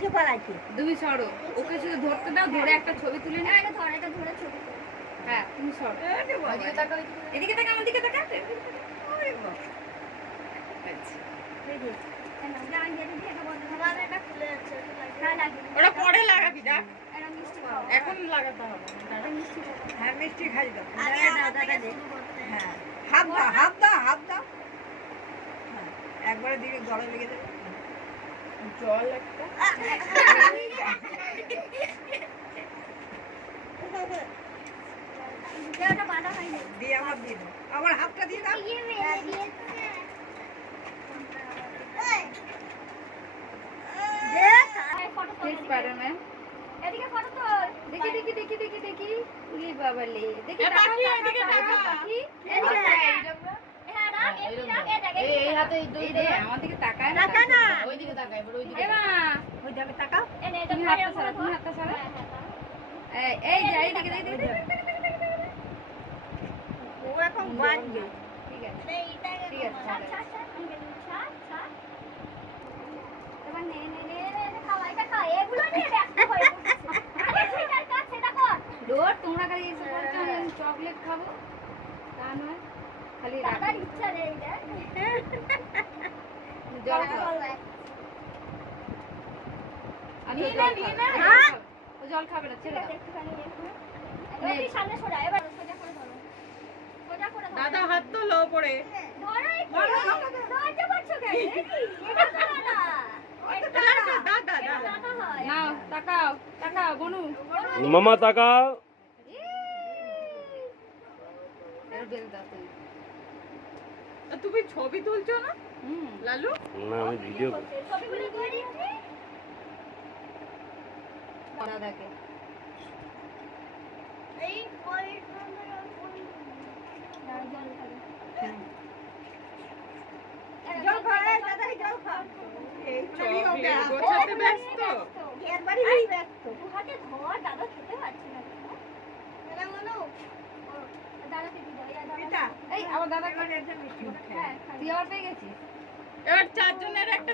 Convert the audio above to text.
তুমি সরো, ওকে শুধু ধরতে দাও, ধরে একটা ছবি তুলে নিও। হ্যাঁ তুমি সরো, এদিকে তাকাও, এদিকে তাকাও, আমার দিকে তাকাও। ওটা পরে লাগাবি, দেখ এখন লাগাতে হবে। হ্যাঁ মিষ্টি খাই দাও। হ্যাঁ হাত দাও, হাত দাও, হাত দাও। হ্যাঁ, একবারে দিকে গলা লেগে যাবে। জল একটা দিয়ে আমার দিয়ে দাও, আমার হাতটা দিয়ে দাও। স্পাইডারম্যান। দেখি দেখি দেখি দেখি দেখি, উলি বাবালে, দেখি এ পাখি, এদিকে তাকা। পাখি, এই হাতে এই দুই এই রে, আমার দিকে তাকায় না, তাকা না। ওইদিকে তাকাই, বড় ওইদিকে। এ মা, ওই দিকে তাকাও। তুমি হাতটা ছাড়ো, তুমি হাতটা ছাড়ো। এই যে এই দিকে দেখি, ও এখন বাঁচবে। ঠিক আছে ঠিক আছে, এবার নে নে নে নে খাওয়া, এটা খা, এগুলো নিয়ে ব্যস্ত হয়ে পড়েছে। আরে সেটার কাজ সেটা কর। ডোর তোমরা খালি এসে বলছো আমি চকলেট খাবো, তা নয়, খালি দাদার ইচ্ছা নেই রে। জল খাও। আমি নিয়ে নে, নিয়ে নে। ও জল খাবে না, ছেড়ে দাও। একটুখানি রবি সামনে সরা, এবার সোজা করে ধরো, সোজা করে ধরো। দাদা হাত তো লো পড়ে। ধরো একটু, ধরতে পারছো কেন? এটা ধরো না, এটা দাদা এটা দাদা দাদা হয়। নাও তাকাও, তাকাও বনু। মামা তাকাও। এর বেল দাও তুমি। তুমি ছবি তুলছো না হুম, লালু? না আমি ভিডিও ছবিগুলো দিয়ে দিচ্ছি। দাদাকে এই ওই জল খাবে। জল খাও, এই তাড়াতাড়ি জল খাও। এইগুলোই ও চকলেট ব্যস্ত। গোছাতে ব্যস্ত। একবারই এই ব্যস্ত। দু হাতে ধর, দাদা খেতে পারছে না। দাদা বলো, দাদাকে দিয়ে দাও, ইয়া দাদা। এটা এই আমার দাদাকে এবার এটা মিষ্টি খাই। হ্যাঁ, তুই আবার পেয়ে গেছিস। এবার চারজনের একটা